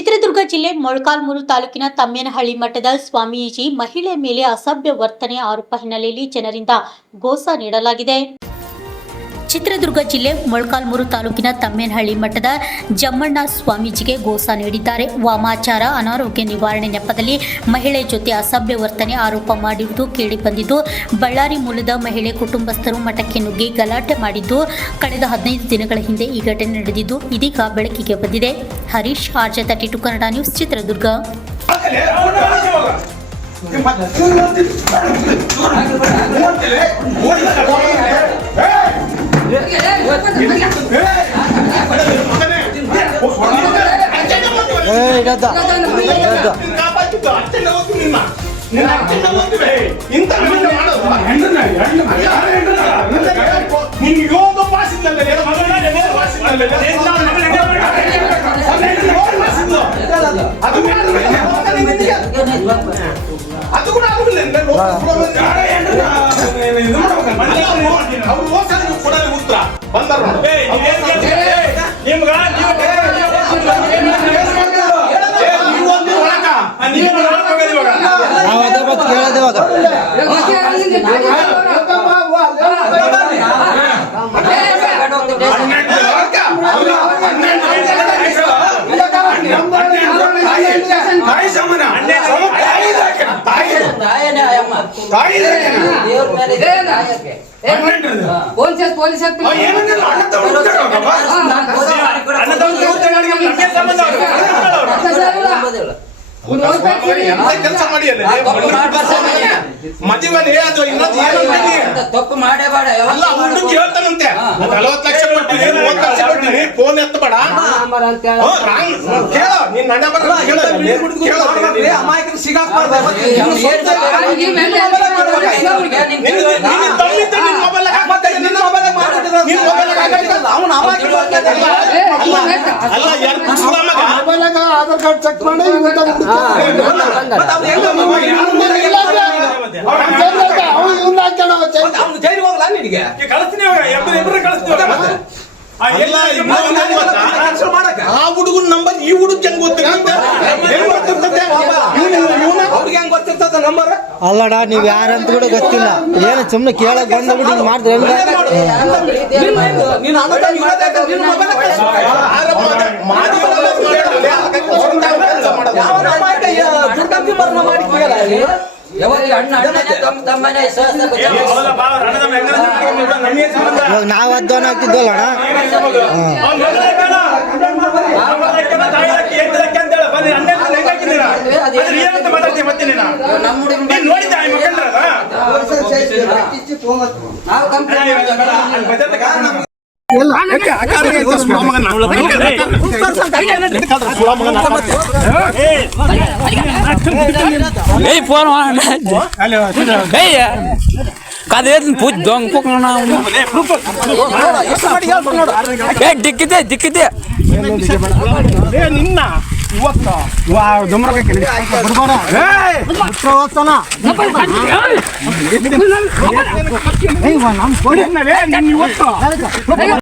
ಚಿತ್ರದುರ್ಗ ಜಿಲ್ಲೆ ಮೊಳಕಾಲ್ಮೂರು ತಾಲೂಕಿನ ತಮ್ಮೇನಹಳ್ಳಿ ಮಠದ ಸ್ವಾಮೀಜಿ ಮಹಿಳೆ ಮೇಲೆ ಅಸಭ್ಯ ವರ್ತನೆ ಆರೋಪ ಹಿನ್ನೆಲೆಯಲ್ಲಿ ಜನರಿಂದ ಗೋಸ ನೀಡಲಾಗಿದೆ. ಚಿತ್ರದುರ್ಗ ಜಿಲ್ಲೆ ಮೊಳಕಾಲ್ಮೂರು ತಾಲೂಕಿನ ತಮ್ಮೇನಹಳ್ಳಿ ಮಠದ ಜಮ್ಮಣ್ಣ ಸ್ವಾಮೀಜಿಗೆ ಗೋಸ ನೀಡಿದ್ದಾರೆ. ವಾಮಾಚಾರ, ಅನಾರೋಗ್ಯ ನಿವಾರಣೆ ನೆಪದಲ್ಲಿ ಮಹಿಳೆ ಜೊತೆ ಅಸಭ್ಯ ವರ್ತನೆ ಆರೋಪ ಮಾಡಿರುವುದು ಕೇಳಿಬಂದಿದ್ದು, ಬಳ್ಳಾರಿ ಮೂಲದ ಮಹಿಳೆ ಕುಟುಂಬಸ್ಥರು ಮಠಕ್ಕೆ ನುಗ್ಗಿ ಗಲಾಟೆ ಮಾಡಿದ್ದು, ಕಳೆದ 15 ದಿನಗಳ ಹಿಂದೆ ಈ ಘಟನೆ ನಡೆದಿದ್ದು ಇದೀಗ ಬೆಳಕಿಗೆ ಬಂದಿದೆ. Harish, RJ32 Kannada news, Chitradurga. ಅದು ಕೂಡ ಆಗುದಿಲ್ಲ ಉತ್ತರ ಬಂದರು. ಕೆಲಸ ಮಾಡಿ ಮದುವೆ ತಪ್ಪು ಮಾಡೇಬೇಡ. ಅಲ್ಲ ಹುಡುಗಿ ಹೇಳ್ತಾನಂತೆ 40 ಲಕ್ಷ ಕೊಟ್ಟಿನಿ, 30 ಲಕ್ಷ ಕೊಟ್ಟಿನಿ, ಫೋನ್ ಎತ್ತಬೇಡ ಕೇಳ. ನೀನ್ ನನ್ನ ಅಮಾಯಕರು ಸಿಗಾಕ್ಬಾರ್ದು. ಆಧಾರ್ ಕಾರ್ಡ್ ಚೆಕ್ ಮಾಡಿ ಆ ಹುಡುಗನ ನಂಬರ್ ಈ ಹುಡುಗ ಹೆಂಗ್ ಗೊತ್ತಿರ್ತದ ನಂಬರ್? ಅಲ್ಲಡ, ನೀವ್ ಯಾರಂತ ಕೂಡ ಗೊತ್ತಿಲ್ಲ, ಏನು ಸುಮ್ನೆ ಕೇಳಕ್ ಬಂದ್ಬಿಟ್ಟು ಹಿಂಗ್ ಮಾಡಿದ್ರೆ ನಾವ್ ಅದ್ದೋನ್ ಹಾಕಿದ್ವಲ್ಲ ದಿಕ್ಕಿದೆ ನಿನ್ನ ಇವತ್ತು